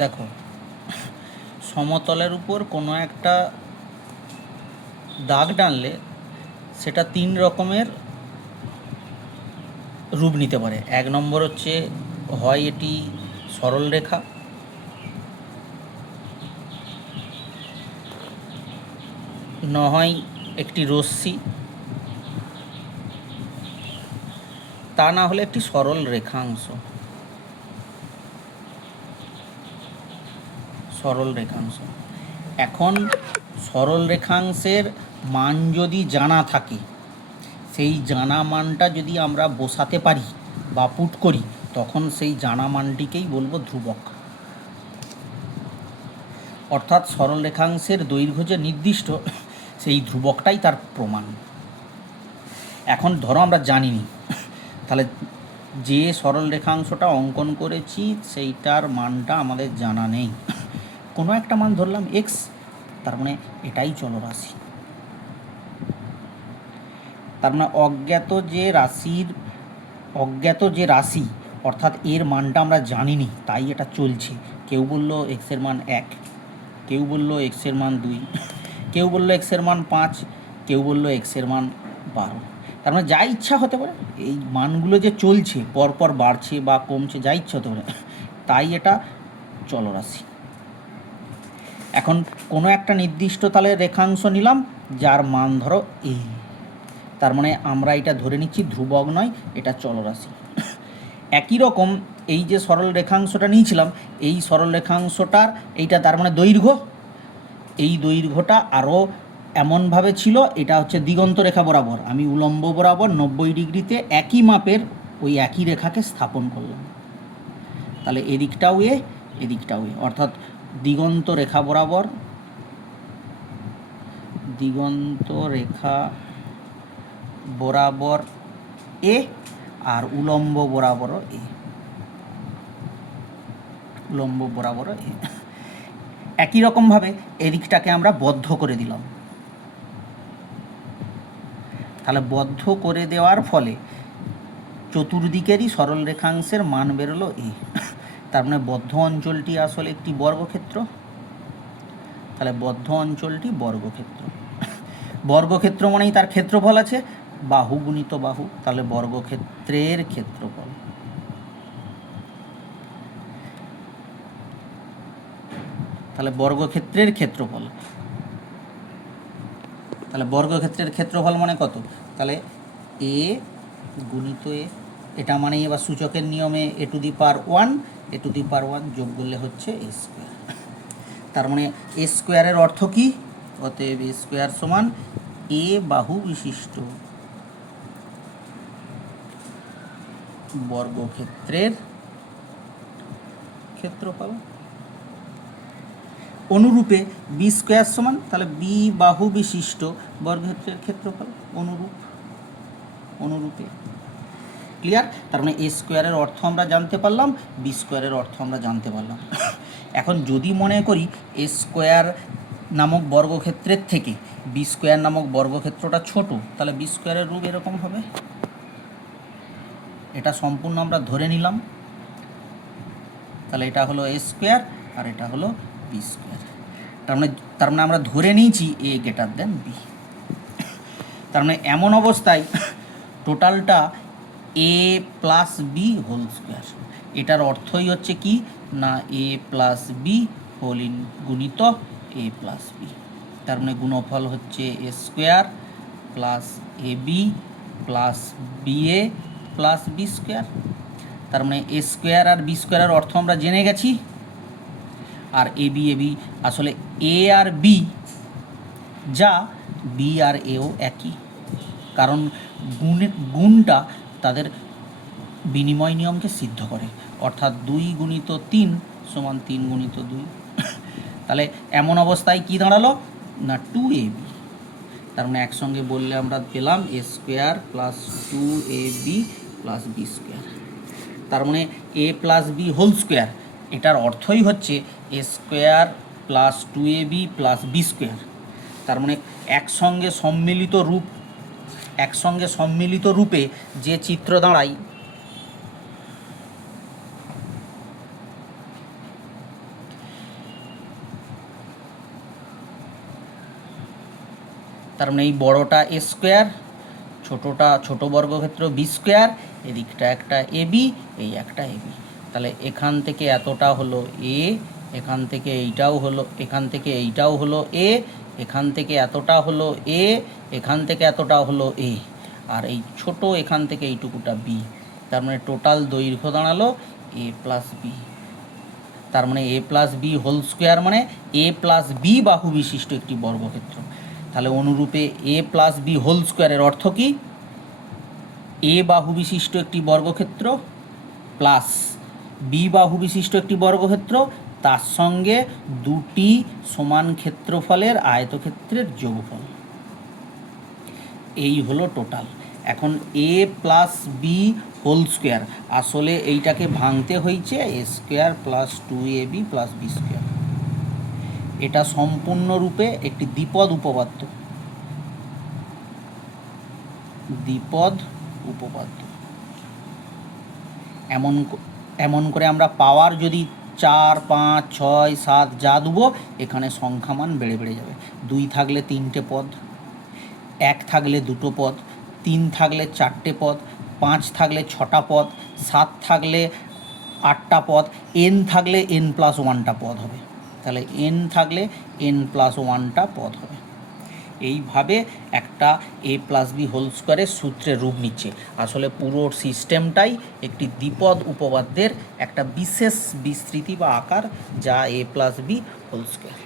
দেখো, সমতলের উপর কোনো একটা দাগ টানলে সেটা 3 রকমের রূপ নিতে পারে। 1 নম্বর হচ্ছে, হয় এটি সরল রেখা, নয় একটি রশ্মি, তা না হলে একটি সরল রেখাংশ। এখন সরল রেখাংশের মান যদি জানা থাকে, সেই জানা মানটা যদি আমরা বসাতে পারি বা পুট করি, তখন সেই জানা মানটিকেই বলবো ধ্রুবক। অর্থাৎ সরল রেখাংশের দৈর্ঘ্য যে নির্দিষ্ট, সেই ধ্রুবকটাই তার প্রমাণ। এখন ধরো আমরা জানিনি, তাহলে যে সরল রেখাংশটা অঙ্কন করেছি সেইটার মানটা আমাদের জানা নেই। কোনো একটা মান ধরলাম এক্স, তার মানে এটাই চলরাশি। তার মানে অজ্ঞাত যে রাশি, অর্থাৎ এর মানটা আমরা জানিনি, তাই এটা চলছে। কেউ বলল এক্সের মান 1, কেউ বলল এক্সের মান 2, কেউ বলল এক্সের মান 5, কেউ বলল এক্সের মান 12। তার মানে যা ইচ্ছা হতে পারে, এই মানগুলো যে চলছে পরপর বাড়ছে বা কমছে, যা ইচ্ছা হতে পারে, তাই এটা চলরাশি। এখন কোনো একটা নির্দিষ্ট তাহলে রেখাংশ নিলাম যার মান ধরো এ, তার মানে আমরা এটা ধরে নিচ্ছি ধ্রুবক নয়, এটা চলরাশি। একই রকম এই যে সরল রেখাংশটা নিয়েছিলাম, এই সরল রেখাংশটার এইটা তার মানে দৈর্ঘ্য, এই দৈর্ঘ্যটা আরও এমনভাবে ছিল, এটা হচ্ছে দিগন্ত রেখা বরাবর, আমি উলম্ব বরাবর 90 ডিগ্রিতে একই মাপের ওই একই রেখাকে স্থাপন করলাম। তাহলে এদিকটাও এ, এদিকটাও এ, অর্থাৎ দিগন্ত রেখা বরাবর এ, আর উলম্ব বরাবরও এ, একই রকমভাবে এদিকটাকে আমরা বদ্ধ করে দিলাম। তাহলে বদ্ধ করে দেওয়ার ফলে চতুর্দিকেরই সরল রেখাংশের মান বেরোলো এ। তার মানে বদ্ধ অঞ্চলটি আসলে একটি বর্গক্ষেত্র। তাহলে বদ্ধ অঞ্চলটি বর্গক্ষেত্র। বর্গক্ষেত্র মানেই তার ক্ষেত্রফল আছে, বাহু গুণিত বাহু, তাহলে বর্গক্ষেত্রের ক্ষেত্রফল। তাহলে বর্গক্ষেত্রের ক্ষেত্রফল মানে কত? তাহলে এ গুণিত এ, এটা মানে এবার সূচকের নিয়মে এ টু দি পাওয়ার 1 যোগ করলে হচ্ছে এ স্কোয়ার। তার মানে এ স্কোয়ারের অর্থ কি? অতএব এ স্কোয়ার সমান এ বাহু বিশিষ্ট বর্গক্ষেত্রের ক্ষেত্রফল। অনুরূপে বি স্কোয়ার সমান, তাহলে বি বাহু বিশিষ্ট বর্গক্ষেত্রের ক্ষেত্রফল। অনুরূপে ক্লিয়ার? তার মানে এ স্কোয়ারের অর্থ আমরা জানতে পারলাম, বি স্কোয়ারের অর্থ আমরা জানতে পারলাম। এখন যদি মনে করি এ স্কোয়ার নামক বর্গক্ষেত্রের থেকে বি স্কোয়ার নামক বর্গক্ষেত্রটা ছোট, তাহলে বি স্কোয়ারের রূপ এরকম হবে। এটা সম্পূর্ণ আমরা ধরে নিলাম। তাহলে এটা হলো এ স্কোয়ার আর এটা হলো বি স্কোয়ার। তার মানে আমরা ধরে নিয়েছি এ গ্রেটার দেন বি। তার মানে এমন অবস্থায় টোটালটা এ প্লাস বি হোল স্কোয়ার। এটার অর্থই হচ্ছে কি না, এ প্লাস বি হোল গুণিত এ প্লাস বি। তার মানে গুণফল হচ্ছে A square plus A B plus B A plus B square. তার মানে এ স্কোয়ার আর বি স্কোয়ারের অর্থ আমরা জেনে গেছি। আর এ বি আসলে এ আর বি যা, বি আর এও একই, কারণ গুণটা তাদের বিনিময় নিয়মকে সিদ্ধ করে, অর্থাৎ 2 গুণিত 3 সমান 3 গুণিত 2। তাহলে এমন অবস্থায় কি দাঁড়ালো না 2ab। তার মানে একসঙ্গে বললে আমরা পেলাম A square plus 2ab plus B square. তার মানে A plus B whole square, এটার অর্থই হচ্ছে A square plus 2ab plus B square. তার মানে একসঙ্গে সম্মিলিত রূপে যে চিত্র দাঁড়ায়, তার মানে এই বড়টা এ স্কোয়ার, ছোটোটা ছোটো বর্গক্ষেত্র বি স্কোয়ার, এদিকটা একটা এ বি, এই একটা এ বি। তাহলে এখান থেকে এতটা হলো এ, এখান থেকে এইটাও হলো, এখান থেকে এইটাও হলো এ, এখান থেকে এতটা হলো এ, এখান থেকে এতটা হলো এ, আর এই ছোট এখান থেকে এইটুকুটা বি। তার মানে টোটাল দৈর্ঘ্য দাঁড়ালো এ প্লাস বি। তার মানে A plus B whole square মানে এ প্লাস বি বাহু বিশিষ্ট একটি বর্গক্ষেত্র। তাহলে অনুরূপে এ প্লাস বি হোল স্কোয়ারের অর্থ কি? এ বাহু বিশিষ্ট একটি বর্গক্ষেত্র প্লাস বি বাহু বিশিষ্ট একটি বর্গক্ষেত্র, তার সঙ্গে দুটি সমান ক্ষেত্রফলের আয়তক্ষেত্রের যোগফল, এই হলো টোটাল। এখন A plus B whole square, আসলে এইটাকে ভাঙতে হয়েছে A square plus 2ab plus B square. এটা সম্পূর্ণরূপে একটি দ্বিপদ উপপাদ্য, দ্বিপদ উপপাদ্য। এমন করে আমরা পাওয়ার যদি 4, 5, 6, 7 যা দেবো, এখানে সংখ্যামান বেড়ে বেড়ে যাবে। 2 থাকলে 3টে পদ, 1 থাকলে 2টো পদ, 3 থাকলে 4টে পদ, 5 থাকলে 6টা পদ, 7 থাকলে 8টা পদ, n থাকলে n+1টা পদ হবে। তাহলে n থাকলে n+1টা পদ হবে। এইভাবে একটা এ প্লাস বি হোল স্কোয়ারের সূত্রের রূপ নিচ্ছে। আসলে পুরো সিস্টেমটাই একটি দ্বিপদ উপপাদ্যের একটা বিশেষ বিস্তৃতি বা আকার, যা এ প্লাস বি হোল স্কোয়ার।